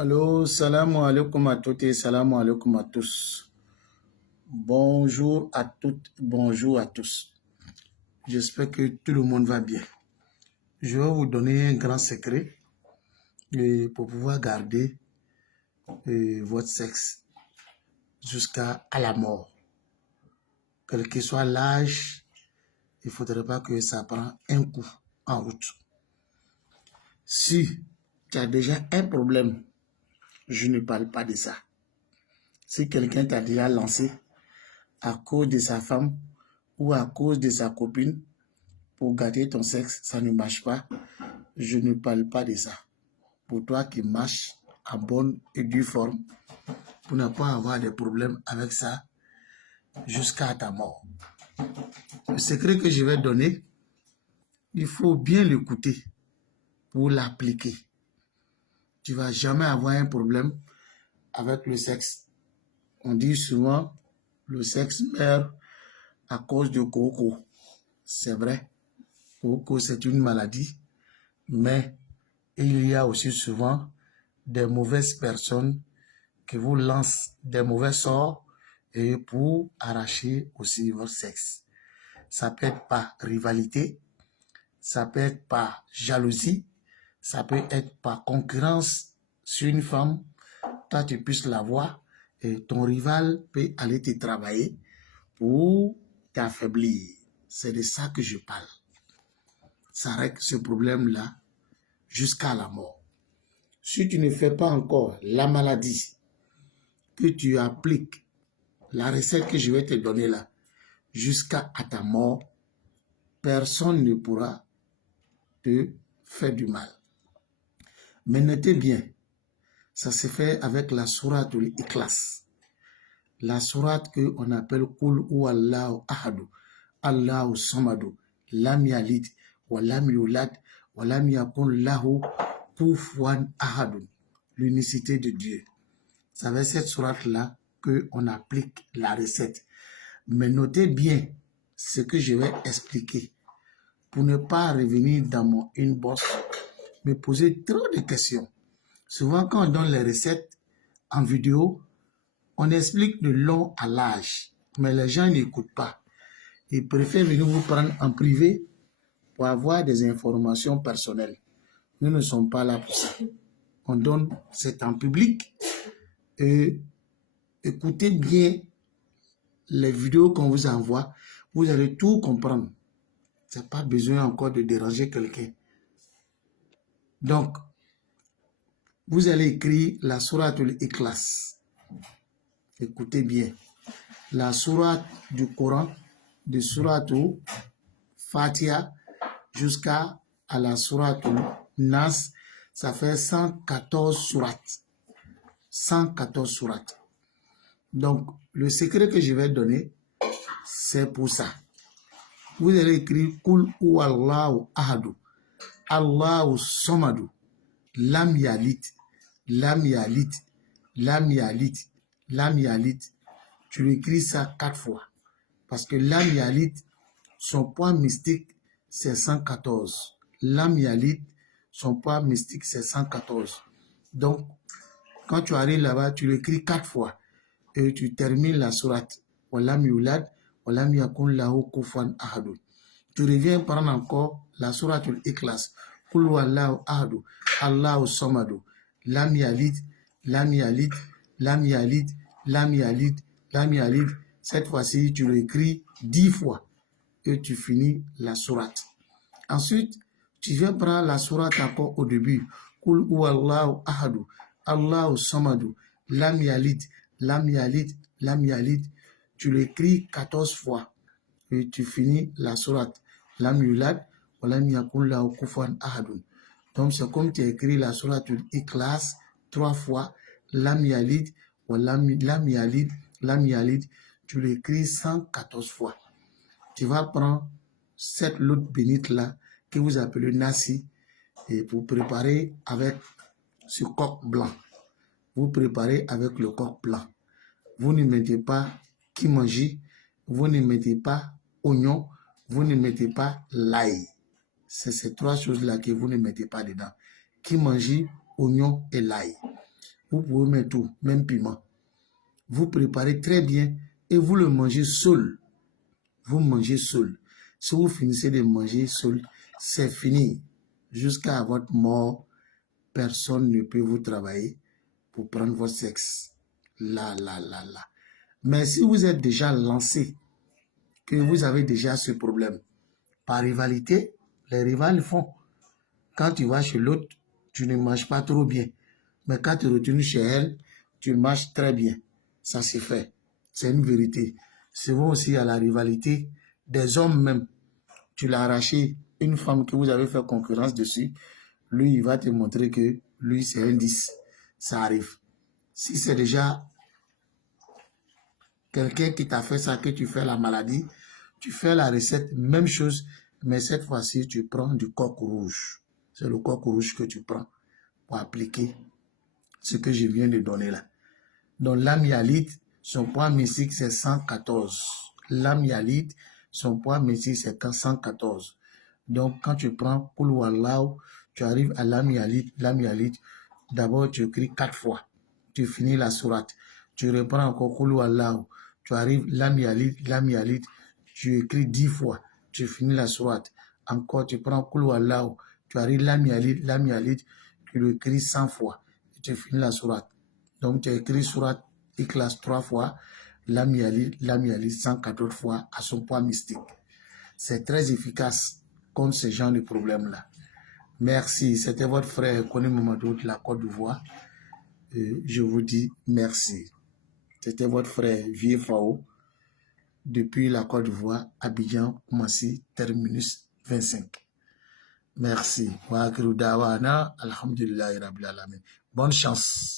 Allô, salam alaikum à toutes et salam alaikum à tous. Bonjour à toutes, bonjour à tous. J'espère que tout le monde va bien. Je vais vous donner un grand secret pour pouvoir garder votre sexe jusqu'à la mort. Quel que soit l'âge, il ne faudrait pas que ça prenne un coup en route. Si tu as déjà un problème, je ne parle pas de ça. Si quelqu'un t'a déjà lancé à cause de sa femme ou à cause de sa copine pour garder ton sexe, ça ne marche pas. Je ne parle pas de ça. Pour toi qui marches en bonne et due forme, pour ne pas avoir de problèmes avec ça jusqu'à ta mort. Le secret que je vais donner, il faut bien l'écouter pour l'appliquer. Tu ne vas jamais avoir un problème avec le sexe. On dit souvent, le sexe meurt à cause de coco. C'est vrai, coco c'est une maladie, mais il y a aussi souvent des mauvaises personnes qui vous lancent des mauvais sorts et pour arracher aussi votre sexe. Ça peut être par rivalité, ça peut être par jalousie, ça peut être par concurrence sur une femme. Toi, tu puisses la voir et ton rival peut aller te travailler pour t'affaiblir. C'est de ça que je parle. Ça règle ce problème-là jusqu'à la mort. Si tu ne fais pas encore la maladie, que tu appliques la recette que je vais te donner là, jusqu'à ta mort, personne ne pourra te faire du mal. Mais notez bien, ça se fait avec la sourate ou l'ikhlas. La sourate qu'on appelle Kul ou Allahu Ahadu, Allahu Samadu, Lam Yalid, wa Lam Yulad, wa Lam Yakun Lahu Kufuwan Ahadun, l'unicité de Dieu. C'est avec cette sourate-là qu'on applique la recette. Mais notez bien ce que je vais expliquer pour ne pas revenir dans mon inbox, me poser trop de questions. Souvent, quand on donne les recettes en vidéo, on explique de long à large, mais les gens n'écoutent pas. Ils préfèrent venir vous prendre en privé pour avoir des informations personnelles. Nous ne sommes pas là pour ça. On donne, c'est en public. Et écoutez bien les vidéos qu'on vous envoie, vous allez tout comprendre. Il n'y a pas besoin encore de déranger quelqu'un. Donc, vous allez écrire la sourate al-Ikhlas. Écoutez bien. La sourate du Coran, de sourate Fatiha jusqu'à la sourate Nas, ça fait 114 sourates. 114 sourates. Donc, le secret que je vais donner, c'est pour ça. Vous allez écrire Kul ou Allahu Ahadu, Allahu Samadu, Lam Yalid, Lam Yalid, Lam Yalid, Lam Yalid. Tu écris ça 4 fois. Parce que Lam Yalid, son poids mystique, c'est 114. Lam Yalid, son poids mystique, c'est 114. Donc, quand tu arrives là-bas, tu l'écris 4 fois. Et tu termines la sourate. Walam yulad, walam yakun lahu kufuwan ahadun. Tu reviens prendre encore la sourate al-Ikhlas. Kul wallahu ahadu, Allahu samadu, lam yalid, lam yalid, lam yalid, lam yalid, lam yalid. Cette fois-ci, tu l'écris 10 fois et tu finis la sourate. Ensuite, tu viens prendre la sourate encore au début. Kul wallahu ahadu, Allahu samadu, lam yalid, lam yalid, lam yalid. Tu l'écris 14 fois et tu finis la sourate. Lam yulad, wa lam yakun lahu kufuwan ahadun. Donc c'est comme tu as écrit la sourate Ikhlas 3 fois. Lam yalid, wa lam yalid, lam yalid. Tu l'écris 114 fois. Tu vas prendre cette loutre bénite là que vous appelez nasi et pour préparer avec ce coq blanc. Vous préparez avec le coq blanc. Vous ne mettez pas kimanji, vous ne mettez pas oignon, vous ne mettez pas l'ail. C'est ces 3 choses-là que vous ne mettez pas dedans. Kimanji, oignon et l'ail. Vous pouvez mettre tout, même piment. Vous préparez très bien et vous le mangez seul. Vous mangez seul. Si vous finissez de manger seul, c'est fini. Jusqu'à votre mort, personne ne peut vous travailler pour prendre votre sexe. Là. Mais si vous êtes déjà lancé, que vous avez déjà ce problème, par rivalité, les rivales font. Quand tu vas chez l'autre, tu ne manges pas trop bien. Mais quand tu retournes chez elle, tu manges très bien. Ça se fait. C'est une vérité. C'est bon aussi à la rivalité des hommes même. Tu l'as arraché une femme que vous avez fait concurrence dessus. Lui, il va te montrer que lui, c'est un 10. Ça arrive. Si c'est déjà quelqu'un qui t'a fait ça, que tu fais la maladie, tu fais la recette, même chose, mais cette fois-ci, tu prends du coq rouge. C'est le coq rouge que tu prends pour appliquer ce que je viens de donner là. Donc, l'amyalite, son poids mystique, c'est 114. L'amyalite, son poids mystique, c'est 114. Donc, quand tu prends Qul Huwallahu, tu arrives à l'amyalite. L'amyalite, d'abord, tu écris 4 fois. Tu finis la sourate. Tu reprends encore Qul Huwallahu. Tu arrives l'amyalite. Tu écris 10 fois. Tu finis la sourate. Encore, tu prends Qul Huwallahu. Tu arrives l'amyalite. Tu l'écris 100 fois. Et tu finis la sourate. Donc, tu as écrit sourate Ikhlas 3 fois. L'amyalite 114 fois à son poids mystique. C'est très efficace contre ce genre de problème-là. Merci. C'était votre frère Kone Mamadou de la Côte d'Ivoire. Je vous dis merci. C'était votre frère Vieux Fao depuis la Côte d'Ivoire, Abidjan, Koumassi, terminus 25. Merci. Wa akhiru da'wana, alhamdulillahi rabbil alamin. Bonne chance.